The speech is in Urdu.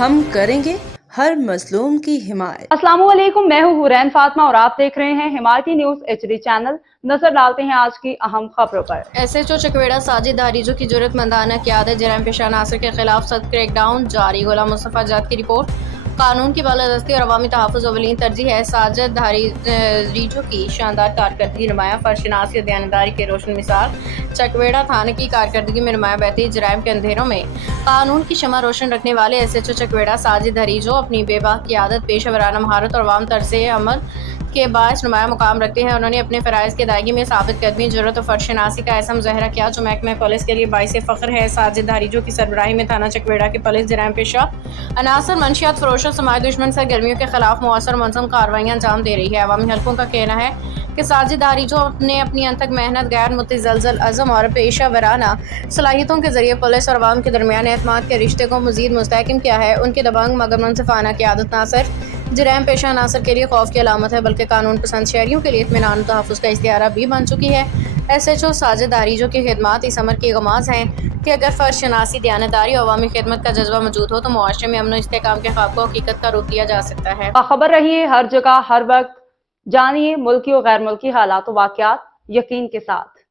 ہم کریں گے ہر مظلوم کی حمایت۔ السلام علیکم، میں ہوں حورین فاطمہ اور آپ دیکھ رہے ہیں حمایتی نیوز HD چینل۔ نظر ڈالتے ہیں آج کی اہم خبروں پر۔ SHO چکویڑہ ساجد دھاریجو کی جرات مندانہ قیادت، جرائم پیشہ عناصر کے خلاف سخت کریک ڈاؤن جاری۔ غلام مصطفیٰ جات کی رپورٹ۔ قانون کی بالادستی اور عوامی تحفظ اولین ترجیح ہے۔ ساجد دھاریجو کی شاندار کارکردگی نمایاں، فرشناسی اور دیانتداری کی روشن مثال۔ چکویڑہ تھانے کی کارکردگی میں نمایاں بہتری، جرائم کے اندھیروں میں قانون کی شمع روشن رکھنے والے SHO چکویڑہ ساجد دھاریجو اپنی بے باک قیادت، پیشہ ورانہ مہارت اور عوام طرز عمل کے باعث نمایاں مقام رکھتے ہیں۔ انہوں نے اپنے فرائض کی ادائیگی میں ثابت قدمی، جرات اور فرشناسی کا ایسا مظاہرہ کیا جو محکمہ پولیس کے لیے باعث فخر ہے۔ ساجد دھاریجو کی سربراہی میں تھانہ چکویڑہ کی پولیس جرائم پیشہ عناصر، منشیات فروشوں، سماجی دشمن سرگرمیوں کے خلاف مؤثر اور منظم کارروائیاں انجام دے رہی ہے۔ عوامی حلقوں کا کہنا ہے کہ ساجد دھاریجو نے اپنی انتھک محنت، غیر متزلزل عزم اور پیشہ ورانہ صلاحیتوں کے ذریعے پولیس اور عوام کے درمیان اعتماد کے رشتے کو مزید مستحکم کیا ہے۔ ان کی دبنگ مگر منصفانہ قیادت نہ صرف جرائم پیشہ عناصر کے لیے خوف کی علامت ہے بلکہ قانون پسند شہریوں کے لیے اطمینان و تحفظ کا اشتہارہ بھی بن چکی ہے۔ SHO ساجد دھاریجو کی خدمات اس امر کی غماز ہیں کہ اگر فرض شناسی، دیانتداری اور عوامی خدمت کا جذبہ موجود ہو تو معاشرے میں امن و استحکام کے خواب کو حقیقت کا روپ دیا جا سکتا ہے۔ باخبر رہیے ہر جگہ ہر وقت، جانیے ملکی و غیر ملکی حالات و واقعات یقین کے ساتھ۔